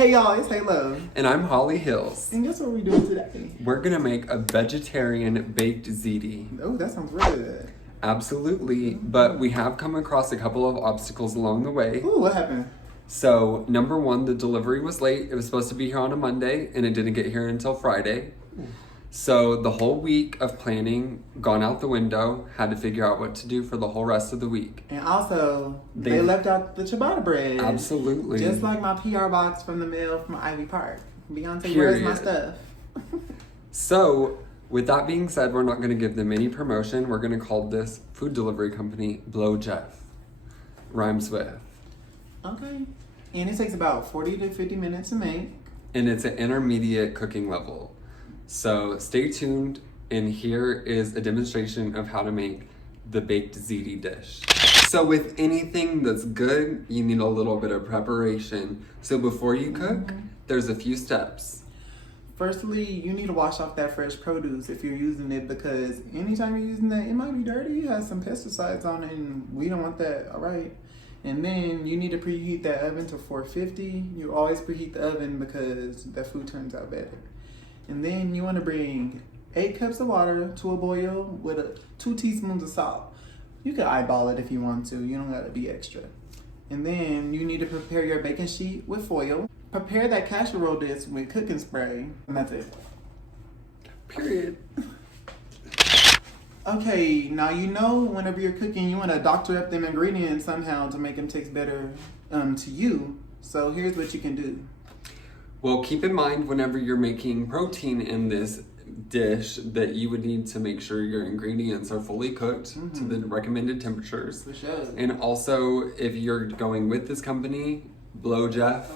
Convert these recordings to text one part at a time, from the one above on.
Hey y'all, it's Halo. And I'm Holly Hills. And guess what we're doing today? We're gonna make a vegetarian baked ziti. Oh, that sounds really good. Absolutely, but we have come across a couple of obstacles along the way. Ooh, what happened? So, number one, the delivery was late. It was supposed to be here on a Monday, and it didn't get here until Friday. Ooh. So, the whole week of planning gone out the window, had to figure out what to do for the whole rest of the week. And also, they left out the ciabatta bread. Absolutely. Just like my PR box from the mail from Ivy Park. Beyonce, Period. where's my stuff? So, with that being said, we're not going to give them any promotion. We're going to call this food delivery company Blow Jeff. Rhymes with. Okay. And it takes about 40 to 50 minutes to make. And it's an intermediate cooking level. So stay tuned, and here is a demonstration of how to make the baked ziti dish. So with anything that's good, you need a little bit of preparation. So before you cook, there's a few steps. Firstly, you need to wash off that fresh produce if you're using it, because anytime you're using that, it might be dirty. It has some pesticides on it, and we don't want that, all right? And then you need to preheat that oven to 450. You always preheat the oven because the food turns out better. And then you want to bring 8 cups of water to a boil with 2 teaspoons of salt. You can eyeball it if you want to. You don't got to be extra. And then you need to prepare your baking sheet with foil. Prepare that casserole dish with cooking spray. And that's it. Period. Okay, now you know whenever you're cooking, you want to doctor up them ingredients somehow to make them taste better to you. So here's what you can do. Well, keep in mind whenever you're making protein in this dish that you would need to make sure your ingredients are fully cooked to the recommended temperatures. For sure. And also, if you're going with this company, Blow Jeff,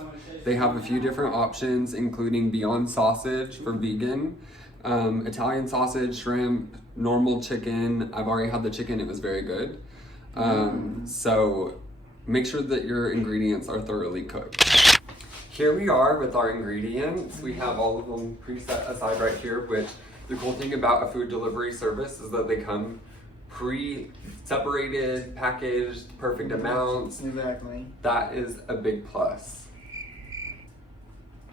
they have a few different options, including Beyond Sausage for vegan, Italian sausage, shrimp, normal chicken. I've already had the chicken, it was very good. So make sure that your ingredients are thoroughly cooked. Here we are with our ingredients. We have all of them preset aside right here, which the cool thing about a food delivery service is that they come pre-separated, packaged, perfect amounts. Exactly. That is a big plus.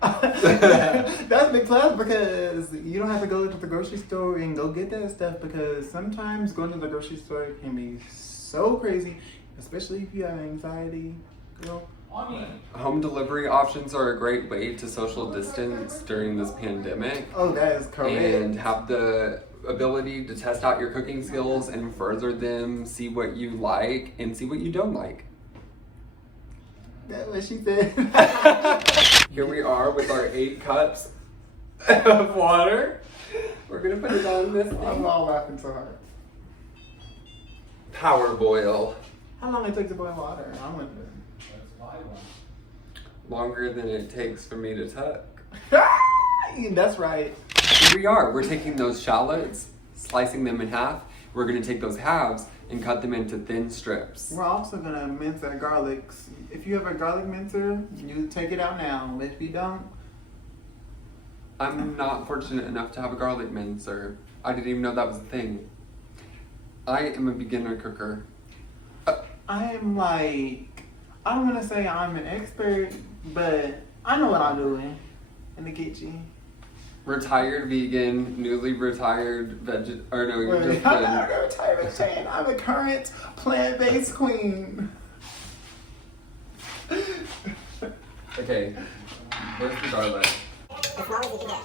That's a big plus because you don't have to go to the grocery store and go get that stuff, because sometimes going to the grocery store can be so crazy, especially if you have anxiety, girl. Home delivery options are a great way to social distance during this pandemic. Oh, that is correct. And have the ability to test out your cooking skills and further them, see what you like and see what you don't like. That's what she said. Here we are with our 8 cups of water. We're gonna put it on this thing. I'm all laughing so hard. Power boil. How long it take to boil water? I wonder. Longer than it takes for me to tuck. That's right. Here we are. We're taking those shallots, slicing them in half. We're gonna take those halves and cut them into thin strips. We're also gonna mince our garlic. If you have a garlic mincer, you take it out now. If you don't, I'm not fortunate enough to have a garlic mincer. I didn't even know that was a thing. I am a beginner cooker. I am like, I'm gonna say I'm an expert, but I know what I'm doing in the kitchen. Retired vegan, newly retired or no, you're just I'm not a retired vegetarian. I'm a current plant-based queen. Okay, where's the garlic? As small as you can get.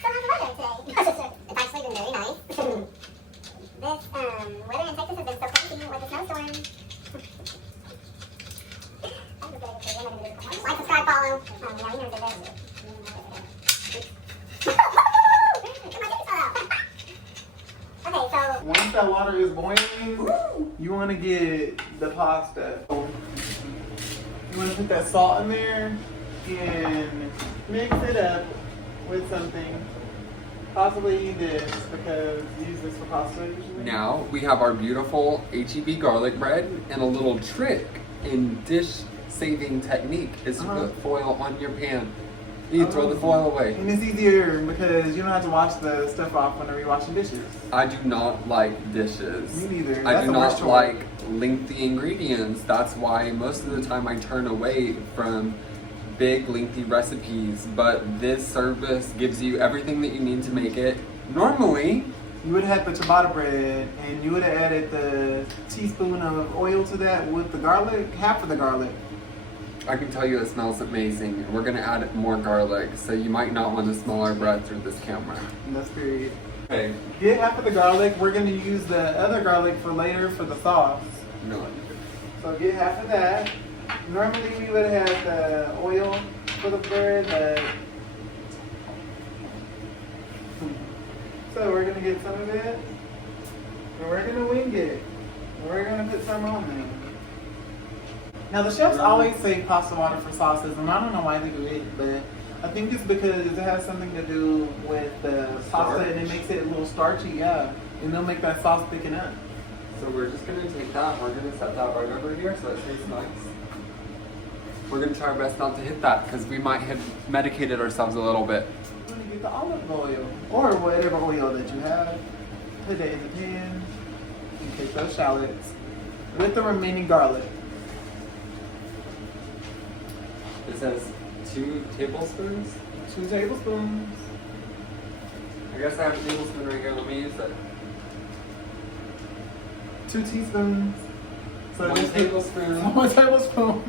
So how's the weather today? It's actually been very nice. This weather in Texas has been so crazy with the snowstorm. Like, subscribe, follow. Yeah, we never did this. Okay, so Once that water is boiling, you want to get the pasta. You want to put that salt in there and mix it up with something. Possibly this, because you use this for pasta usually. Now we have our beautiful HEB garlic bread, and a little trick in dish saving technique is to put foil on your pan. You throw the foil away. And it's easier because you don't have to wash the stuff off whenever you're washing dishes. I do not like dishes. Me neither. I That's do the worst not chore. lengthy ingredients. That's why most of the time I turn away from big, lengthy recipes. But this service gives you everything that you need to make it. Normally, you would have had the ciabatta bread, and you would have added the teaspoon of oil to that with the garlic, half of the garlic. I can tell you it smells amazing. We're gonna add more garlic, so you might not want to smell our bread through this camera. That's period. Okay. Get half of the garlic. We're gonna use the other garlic for later for the sauce. No. So get half of that. Normally we would have the oil for the bread, but so we're gonna get some of it, and we're gonna wing it. And we're gonna put some on there. Now the chefs always say pasta water for sauces, and I don't know why they do it, but I think it's because it has something to do with the pasta, and it makes it a little starchy, yeah. And they'll make that sauce thicken up. So we're just gonna take that, we're gonna set that right over here so it tastes nice. We're gonna try our best not to hit that because we might have medicated ourselves a little bit. You're gonna get the olive oil, or whatever oil that you have. Put it in the pan, and take those shallots with the remaining garlic. It says 2 tablespoons. 2 tablespoons. I guess I have a tablespoon right here, let me use it. 2 teaspoons. So 1 tablespoon. 1 tablespoon.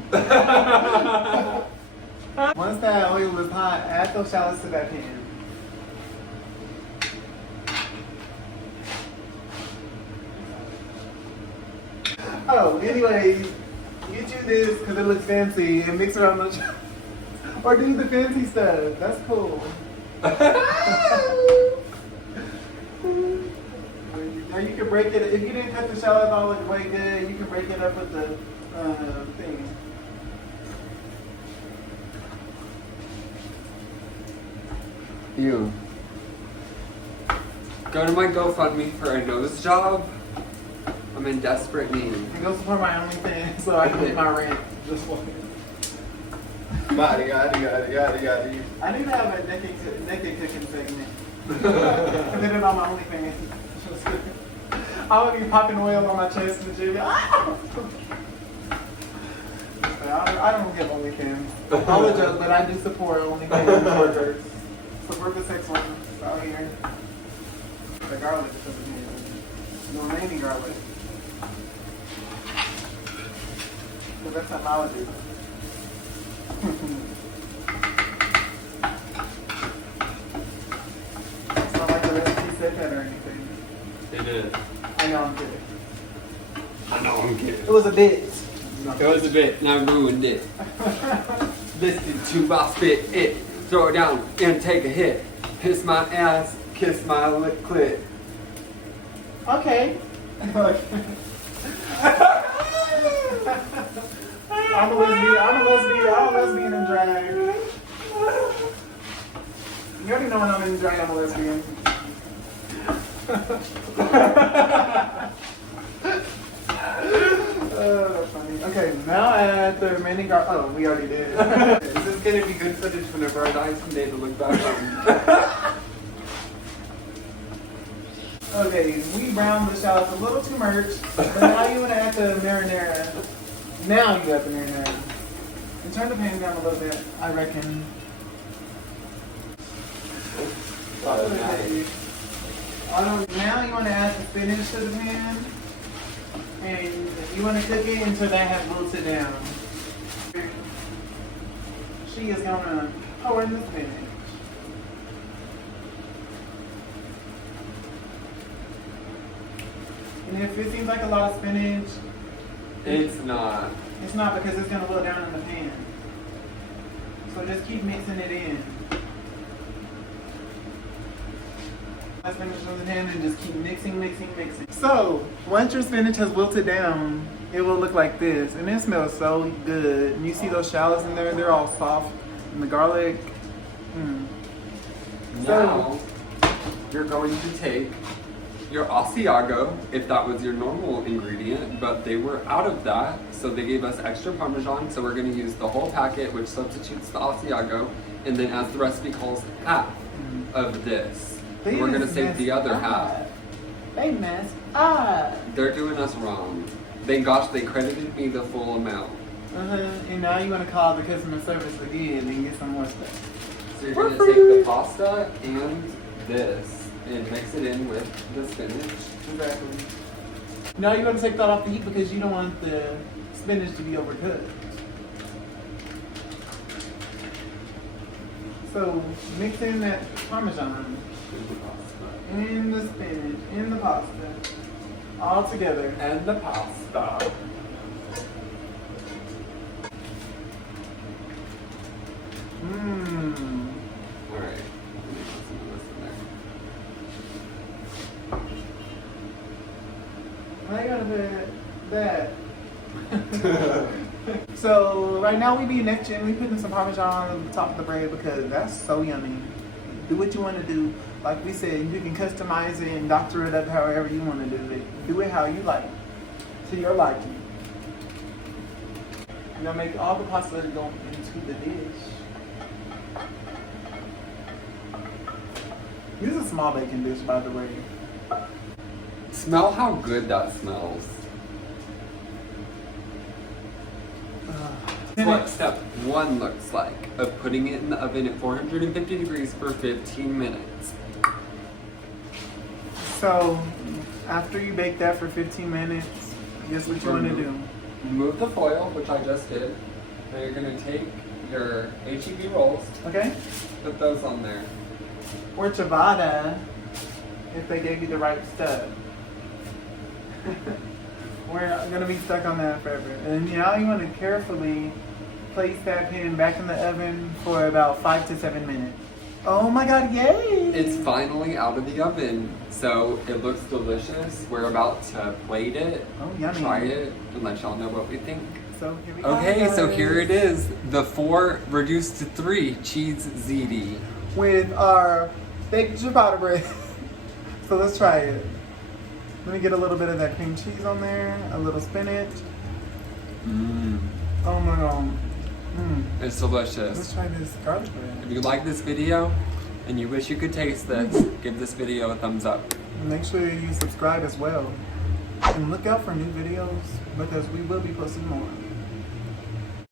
Once that oil is hot, add those shallots to that pan. Oh, anyways, get you this because it looks fancy and mix around those shallots. Or do the fancy stuff. That's cool. Or you can break it, if you didn't cut the shallots all the way good, you can break it up with the thing. You. Go to my GoFundMe for a nose job. I'm in desperate need. And go support my OnlyFans so I can pay my rent. Just like Yada. I need to have a naked cooking segment. And then it on my OnlyFans. I would be popping oil on my chest and shit. I don't get OnlyFans. All the jokes, but I do support OnlyFans workers. Support the sex workers out here. The garlic is amazing. The remaining garlic. So that's technology. It's not like the recipe said that or anything. It is. I know I'm kidding. I know I'm kidding. It was a bit. It was a bit, and I ruined it. Listen to I spit it, throw it down and take a hit. Kiss my ass, kiss my lip clit. Okay. I'm a lesbian in drag. You already know when I'm in drag, I'm a lesbian. That's funny. Okay, now add the remaining garlic. Oh, we already did. Is this gonna be good footage whenever I die someday to look back on? Okay, we browned the shallots a little too much, but now you want to add the marinara. Now you got the marinara. And turn the pan down a little bit, I reckon. Now you want to add the spinach to the pan, and you want to cook it until that has wilted down. She is gonna pour in the spinach. And if it seems like a lot of spinach, It's not. it's not, because it's gonna wilt down in the pan. So just keep mixing it in. That spinach in the pan and just keep mixing. So once your spinach has wilted down, it will look like this, and it smells so good. And you see those shallots in there; they're all soft, and the garlic. Now, you're going to take your Asiago, if that was your normal ingredient, but they were out of that, so they gave us extra Parmesan, so we're going to use the whole packet, which substitutes the Asiago, and then as the recipe calls, half of this. They We're going to just save the messed other up. half. They messed up. They're doing us wrong. Thank gosh they credited me the full amount. And now you want to call the customer service again and get some more stuff. So you're going to take the pasta and this and mix it in with the spinach. Exactly. Now you want to take that off the heat because you don't want the spinach to be overcooked. So mix in that Parmesan, in the spinach, in the pasta, all together. And the pasta. Mmm. Alright. I gotta put that. So right now we be next-gen. We putting some Parmesan on the top of the bread because that's so yummy. Do what you want to do. Like we said, you can customize it and doctor it up however you want to do it. Do it how you like, to your liking. You're gonna make all the pasta go into the dish. This is a small baking dish, by the way. Smell how good that smells. What step 1 looks like of putting it in the oven at 450 degrees for 15 minutes. So, after you bake that for 15 minutes, guess what you want to do? Remove the foil, which I just did. Now you're going to take your HEB rolls, Okay? put those on there. Or ciabatta, if they gave you the right stuff. We're gonna be stuck on that forever. And now you want to carefully place that pan back in the oven for about 5 to 7 minutes. Oh my god, yay! It's finally out of the oven, so it looks delicious. We're about to plate it, Oh, yummy. try it, and let y'all know what we think. So here we go. Okay, so guys. here it is, the 4 reduced to 3 cheese ziti. With our baked ciabatta bread. So let's try it. Let me get a little bit of that cream cheese on there, a little spinach. Mmm, Oh my god. it's Let's delicious. try this garlic bread. If you like this video and you wish you could taste this, give this video a thumbs up. Make sure you subscribe as well. And look out for new videos because we will be posting more.